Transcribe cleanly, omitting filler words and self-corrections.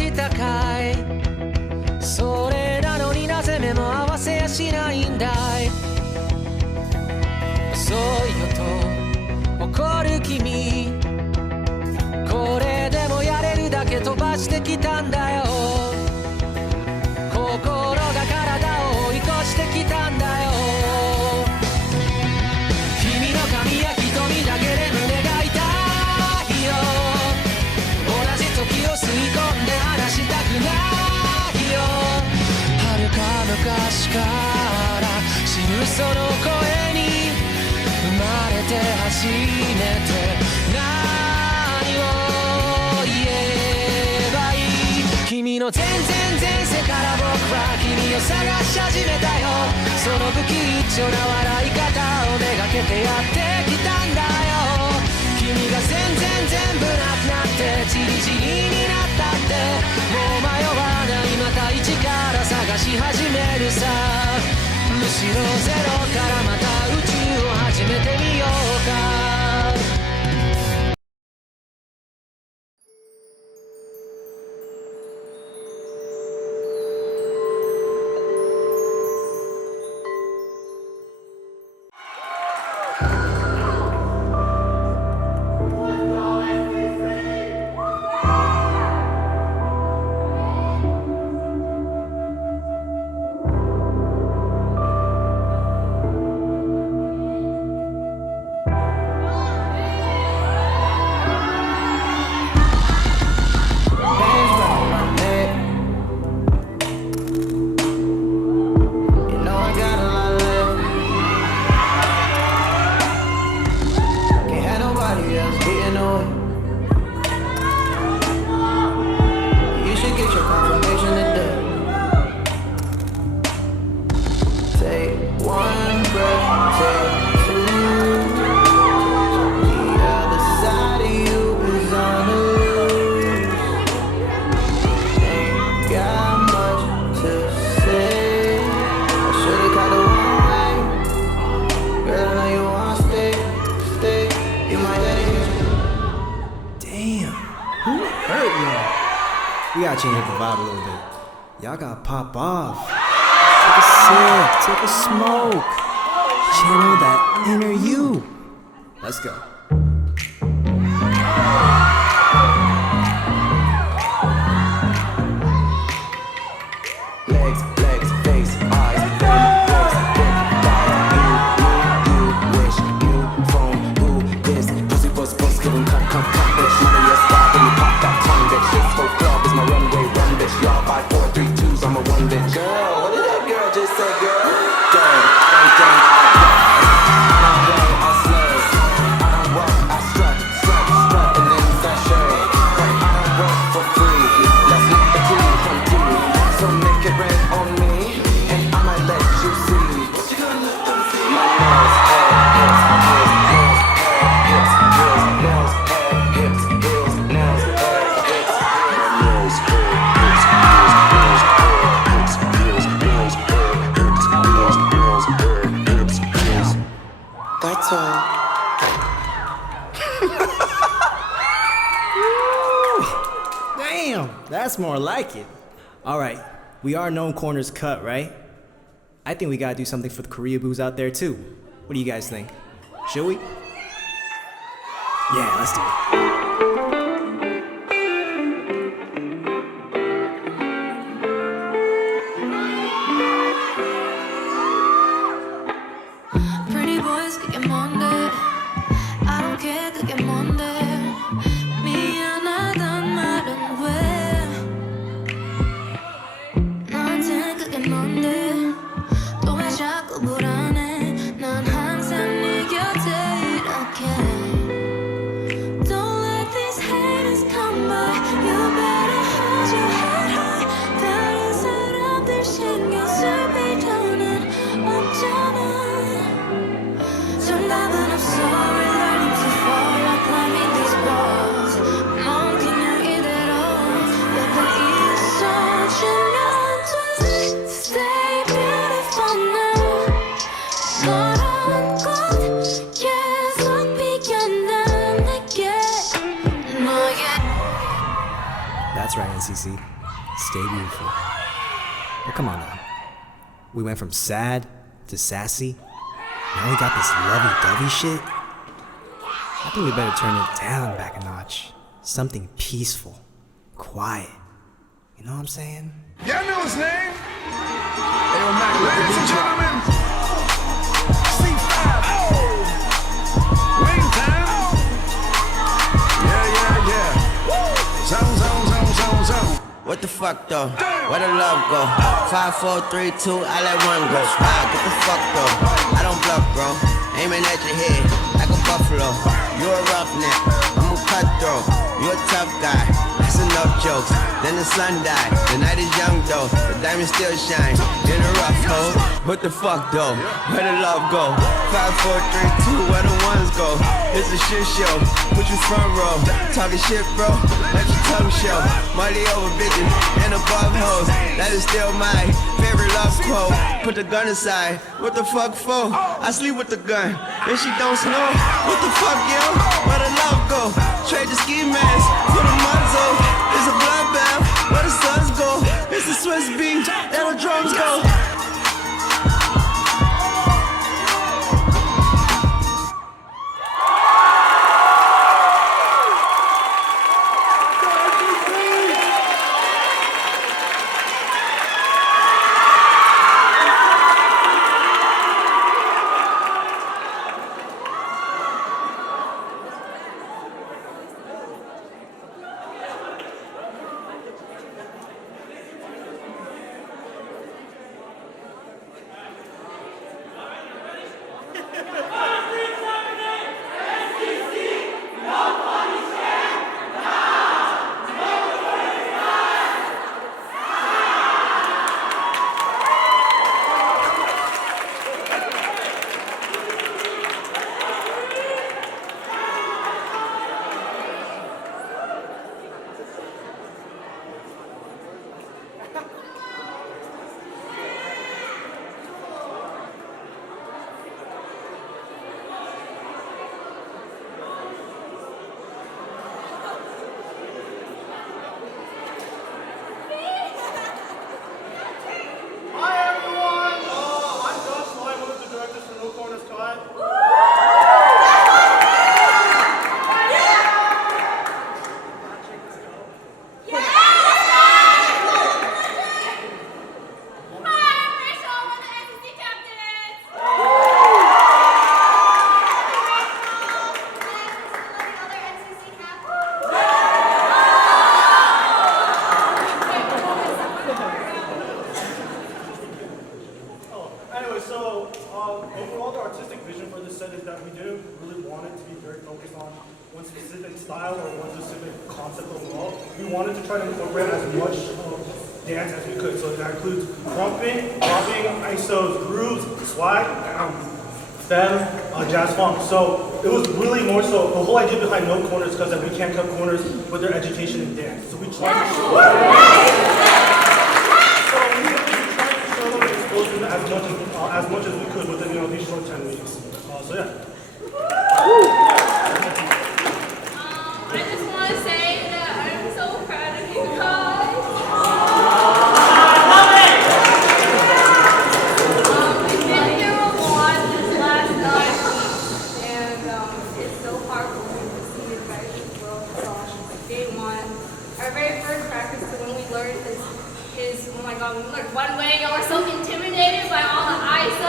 したかいそれなのになぜ目も合わせやしないんだい遅いよと怒る君これでもやれるだけ飛ばしてきたんだよ心が体を追い越してきたんだよ君の髪や瞳だけで胸が痛いよ同じ時を吸い込んで話したくないよ遥か昔から知るその声に生まれて初めて何を言えばいい君の全然前世から僕は君を探し始めたよその不吉祥な笑い方をめがけてやってきたんだよ君が全部なくなってチリチリになったってもう迷わないまた一から探し始めるさむしろゼロからまた宇宙を始めてみようかWe gotta change up the vibe a little bit. Y'all gotta pop off. Take a sip, take a smoke. Channel that inner you. Let's go. Legs, face, eyes, legs, dick, body, you, wish, you, phone, who, this, pussy, buzz, give 'em cut, bitch, money, yes, vibe, and you pop that tongue, bitch, this whole club is my runway, run, bitch, y'all 5, 4, 3, 2s, I'm a one, bitch, girl, what did that girl just say, girl? Damn, I don't roll, I slurs, I don't walk, I strut, and then sashay, but I don't work for free, let's let the tea come through, so make it rain on me, and I might let you see, what you gonna let them see? My nails, hair, hips, nails, hair, hips, heels, nails, hair, hips, nails, hair, hips, heels. That's all. Damn, that's more like it. All right, we are known corners cut, right? I think we gotta do something for the Korea boos out there too. What do you guys think? Should we? Yeah, let's do it. Pretty boys kicking Monday. I don't care kicking Monday. 미안하단 말은 왜 나한텐 kicking Monday. 또 왜 자꾸 불안해. 난 항상 네 곁에 이렇게. Don't let these haters come by. You better hold your head high. 다른 사람들 신경 쓸 필요는 없잖아. 정답은 없어. We're learning to fall like climbing these walls. 넌 그냥 이대로 옆에 있어주면 돼. Stay beautiful now. 너란 꽃 계속 피어나 내게 너의 That's right, NCC. stay beautiful. But come on now. We went from sad to sassy. Now we got this lovey-dovey shit. I think we better turn it down back a notch. Something peaceful, quiet. You know what I'm saying? Y'all know his name? Ladies and gentlemen, C5. Wing time. Yeah. Zone. What the fuck though? Where the love go? 5, 4, 3, 2, I let one go. Get the fuck though. I don't bluff, bro. Aiming at your head like a buffalo. You're a roughneck, I'm a cutthroat. You're a tough guy, that's enough jokes. Then the sun died, the night is young though. The diamond still shine in a rough hole. What the fuck though? Where the love go? 5, 4, 3, 2, where the ones go? It's a shit show, put you front row. Talking shit bro, let your tongue show. Money over bitches and above hoes. That is still my favorite love quote. Put the gun aside, what the fuck for? I sleep with the gun, and she don't snow. What the fuck yo? Where the love go? Trade the ski mask for the muzzle. It's a bloodbath, where the suns go. It's the Swizz beat, and the drums go. Overall, the artistic vision for this set is that we didn't really want it to be very focused on one specific style or one specific concept overall. We wanted to try to incorporate as much dance as we could. So that includes crumping, popping, ISOs, grooves, swag, fem, jazz funk. So it was really more so, the whole idea behind No Corners because that we can't cut corners with their education in dance. So we tried to show them. So we were just trying to show them and expose them as much as we could within these short 10 weeks. So yeah. I just want to say that I'm so proud of you guys. We've been here a lot this last 9 weeks, and it's so heartwarming to see your guys' growth from day one. Our very first practice to when we learned his oh my god, when we learned one way, y'all were so intimidated by all the ice